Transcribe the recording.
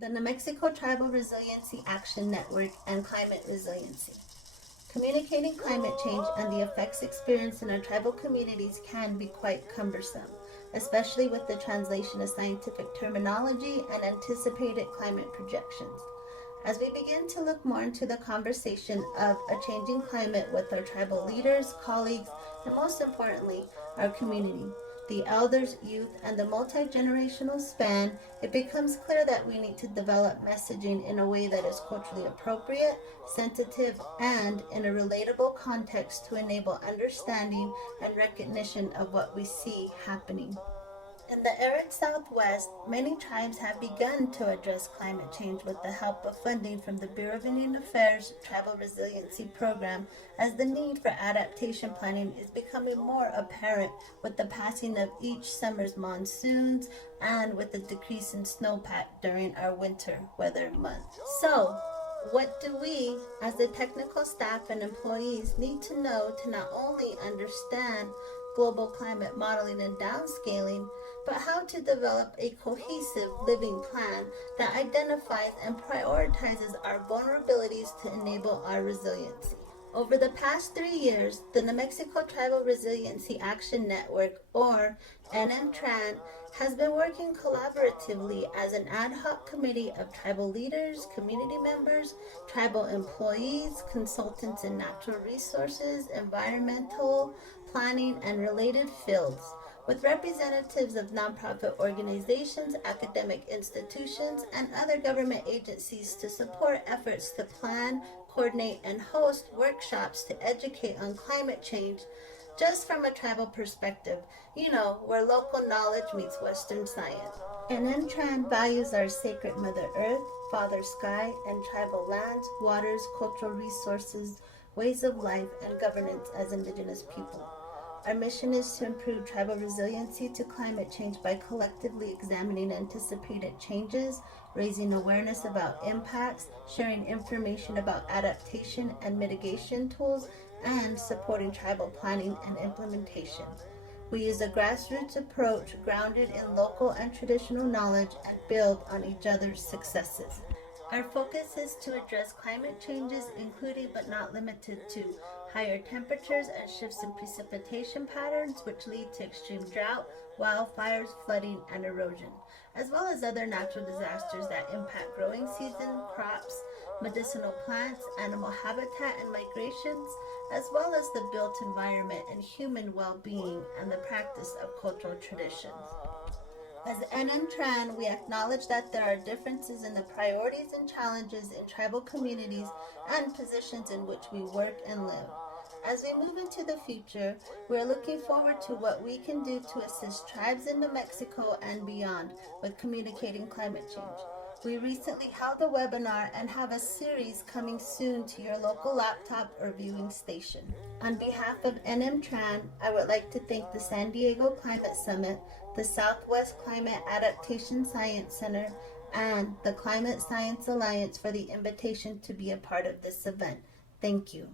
the New Mexico Tribal Resiliency Action Network, and climate resiliency. Communicating climate change and the effects experienced in our tribal communities can be quite cumbersome, especially with the translation of scientific terminology and anticipated climate projections. As we begin to look more into the conversation of a changing climate with our tribal leaders, colleagues, and most importantly, our community, the elders, youth, and the multi-generational span, it becomes clear that we need to develop messaging in a way that is culturally appropriate, sensitive, and in a relatable context to enable understanding and recognition of what we see happening. In the arid Southwest, many tribes have begun to address climate change with the help of funding from the Bureau of Indian Affairs Tribal Resiliency Program, as the need for adaptation planning is becoming more apparent with the passing of each summer's monsoons and with the decrease in snowpack during our winter weather months. So, what do we, as the technical staff and employees, need to know to not only understand global climate modeling and downscaling, but how to develop a cohesive living plan that identifies and prioritizes our vulnerabilities to enable our resiliency? Over the past 3 years, the New Mexico Tribal Resiliency Action Network, or NMTRAN, has been working collaboratively as an ad hoc committee of tribal leaders, community members, tribal employees, consultants in natural resources, environmental, planning, and related fields, with representatives of nonprofit organizations, academic institutions, and other government agencies to support efforts to plan, coordinate, and host workshops to educate on climate change just from a tribal perspective, where local knowledge meets Western science. And NTRAN values our sacred Mother Earth, Father Sky, and tribal lands, waters, cultural resources, ways of life, and governance as Indigenous people. Our mission is to improve tribal resiliency to climate change by collectively examining anticipated changes, raising awareness about impacts, sharing information about adaptation and mitigation tools, and supporting tribal planning and implementation. We use a grassroots approach grounded in local and traditional knowledge and build on each other's successes. Our focus is to address climate changes, including but not limited to higher temperatures and shifts in precipitation patterns, which lead to extreme drought, wildfires, flooding, and erosion, as well as other natural disasters that impact growing season, crops, medicinal plants, animal habitat and migrations, as well as the built environment and human well-being and the practice of cultural traditions. As NMTRAN, we acknowledge that there are differences in the priorities and challenges in tribal communities and positions in which we work and live. As we move into the future, we are looking forward to what we can do to assist tribes in New Mexico and beyond with communicating climate change. We recently held a webinar and have a series coming soon to your local laptop or viewing station. On behalf of NMTRAN, I would like to thank the San Diego Climate Summit, the Southwest Climate Adaptation Science Center, and the Climate Science Alliance for the invitation to be a part of this event. Thank you.